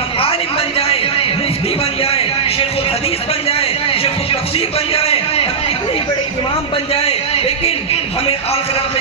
ہم عالم بن جائیں، مفتی بن جائیں، شیخ الحدیث بن جائیں، شیخ التفسیر بن جائیں، ہم کتنے بڑے امام بن جائیں، لیکن ہمیں آخرت میں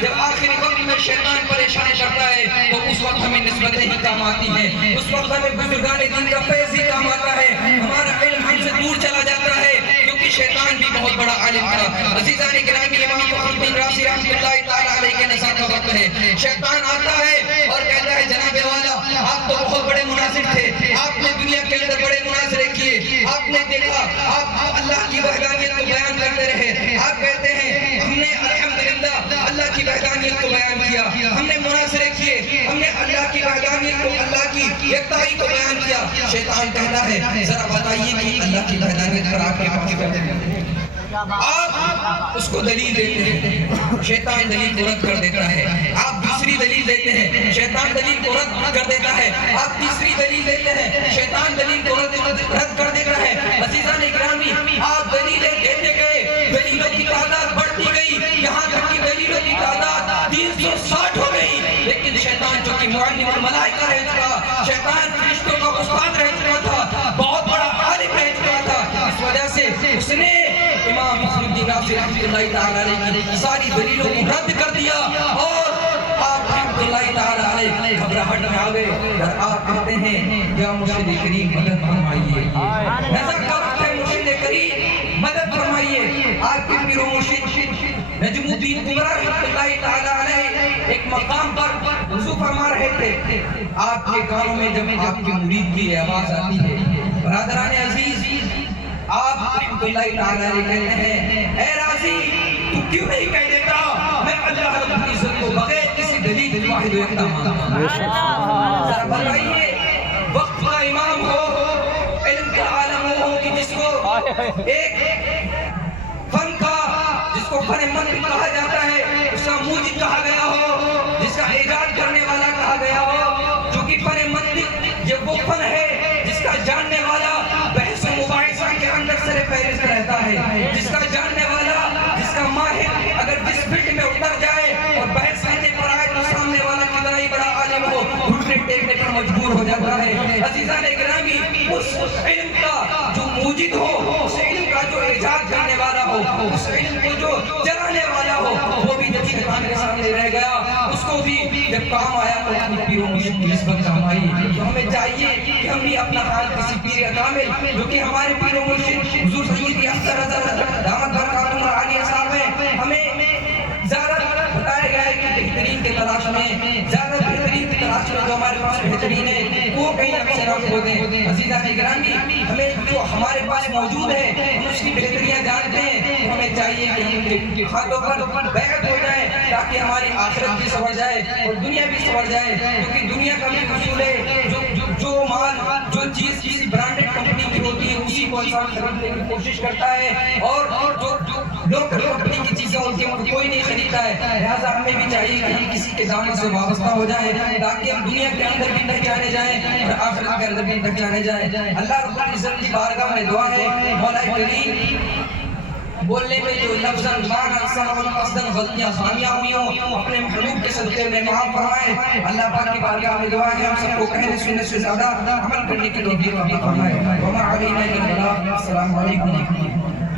جب آخری وقت میں شیطان پریشان کرتا ہے تو اس وقت ہمیں نسبتیں ہی کام آتی ہیں، اس وقت ہمیں بزرگان دین کا فیض ہی کام آتا ہے، ہمارا علم ہم سے دور چلا جاتا ہے، کیونکہ شیطان بھی بہت بڑا عالم تھا۔ عزیزان گرامی، امام فخر الدین رازی رحمۃ اللہ تعالیٰ علیہ کے نصاب کا وقت ہے، شیطان آتا ہے اور کہتا ہے جناب والا آپ تو بہت بڑے مناظر تھے، آپ نے دنیا کے اندر بڑے مناظرے کیے، آپ نے دیکھا آپ اللہ کی وحدانیت کو بیان کرتے رہے، آپ کہتے ہیں ہم نے الحمدللہ اللہ کی وحدانیت کو بیان کیا، ہم نے مناظرے کیے، ہم نے اللہ کی وحدانیت کو، اللہ کی یکتائی کو بیان کیا۔ شیطان کہتا ہے ذرا بتائیے کہ اللہ کی وحدانیت پر آپ کے پاس کیا، آپ اس کو دلیل دیتے ہیں، شیطان دلیل کو رد کر دیتا ہے، آپ دوسری دلیل دیتے ہیں، شیطان دلیل کو رد کر دیتا ہے، آپ تیسری دلیل دیتے ہیں، شیطان دلیل کو رد کر دیتا ہے۔ عزیزان گرامی، آپ دلیلیں دیتے گئے، دلیلوں کی تعداد بڑھتی گئی، یہاں تک کی دلیلوں کی تعداد 360 ہو گئی، لیکن شیطان جو کہ معلم الملائکہ رہ چکا، شیطان فرشتوں کا استاد رہ چکا تھا، بہت بڑا عالم رہ چکا تھا، اس وجہ سے اس نے امام فخر الدین رازی رحمۃ اللہ تعالیٰ علیہ کی ساری دلیلوں کو رد کر دیا، اور آپ رحمۃ اللہ تعالیٰ علیہ گھبراہٹ میں آ گئے اور آپ کہتے ہیں یا مرشد کریم مدد فرمائیے، نظر کا وقت ہے، مرشد کریم مدد فرمائیے۔ آپ کے پیر و مرشد نجم الدین کبرا رحمۃ اللہ تعالیٰ علیہ ایک مقام پر وضو فرما رہے تھے، آپ کے کانوں میں جب آپ کے مرید کی آواز آتی ہے، برادران عزیز آپ رحمت اللہ تعالیٰ علیہ کہتے ہیں اے راضی تو کیوں نہیں کہہ دیتا میں اللہ رب العزت کو بغیر کسی دلیل کے واحد و یکتا مانتا ہوں۔ ذرا بتائیے وقت کا امام ہو، علم کا عالم ہو، کہ جس کو ایک فن کا، جس کو فن منطق کہا جاتا ہے، اس کا موجد کہا گیا ہو، جس کا ایجاد کرنے والا کہا گیا ہو، جو کہ فن منطق یہ وہ فن ہے جس کا جاننے والا بحث و مباحثہ کے اندر سر فہرست رہتا ہے، جس کا جاننے والا، جس کا ماہر اگر جس فیلڈ میں اتر جائے اور بحث کرنے پر آئے تو سامنے والا کتنا ہی بڑا عالم ہو گھٹنے ٹیکنے پر مجبور ہو جاتا ہے۔ عزیزان گرامی، اس علم کا جو موجد ہو، اس علم کا جو ایجاد کرنے والا ہو، اس علم کو جو جلانے والا ہو، وہ بھی جب شیطان کے سامنے رہ گیا، اس کو بھی جب کام آیا تو اپنی پیر و مرشد کی نسبت کام آئی۔ تو ہمیں چاہیے کہ ہم بھی اپنا حال کسی پیر کامل جو کہ ہمارے پیر و مرشد حضور سید اختر حضرت دامت برکاتہم العالیہ صاحب ہیں، ہمیں زیادہ بتایا گیا ہے کہ بہترین کے تلاش میں، زیادہ بہترین کی تلاش میں جو ہمارے پاس بہترین ہے وہ کہیں ہم سے رفت ہو دیں۔ عزیزان گرامی، ہمیں جو ہمارے پاس موجود ہے ہم اس کی بہتریاں جانتے ہیں، ہمیں چاہیے کہ ہم ان کے ہاتھوں پر بیعت ہو جائے تاکہ ہماری آخرت بھی سنور جائے اور دنیا بھی سنور جائے، کیونکہ دنیا کا بھی اصول ہے جو مال، جو چیز کسی برانڈڈ کمپنی کی ہوتی ہے اسی کو انسان خریدنے کی کوشش کرتا ہے، اور جو لوکل کمپنی کی چیزیں ہوتی ہیں ان کو کوئی نہیں خریدتا ہے۔ لہٰذا ہمیں بھی چاہیے کہ ہم کسی کے دامن سے وابستہ ہو جائیں تاکہ ہم دنیا کے اندر بھی پہچانے جائیں اور آخرت کے اندر بھی پہچانے جائیں۔ اللہ رب العزت کی بارگاہ میں دعا ہے مولا کریم بولنے میں جو لفظ معنی سمعن قصدن غلطیاں خامیاں ہوئی ہوں اپنے محبوب کے صدقے میں معاف فرمائے۔ اللہ پاک کی بارگاہ میں دعا ہے ہم سب کو کہنے سننے سے زیادہ عمل کرنے کی توفیق عطا فرمائے۔ وما علینا الا البلاغ۔ السلام علیکم۔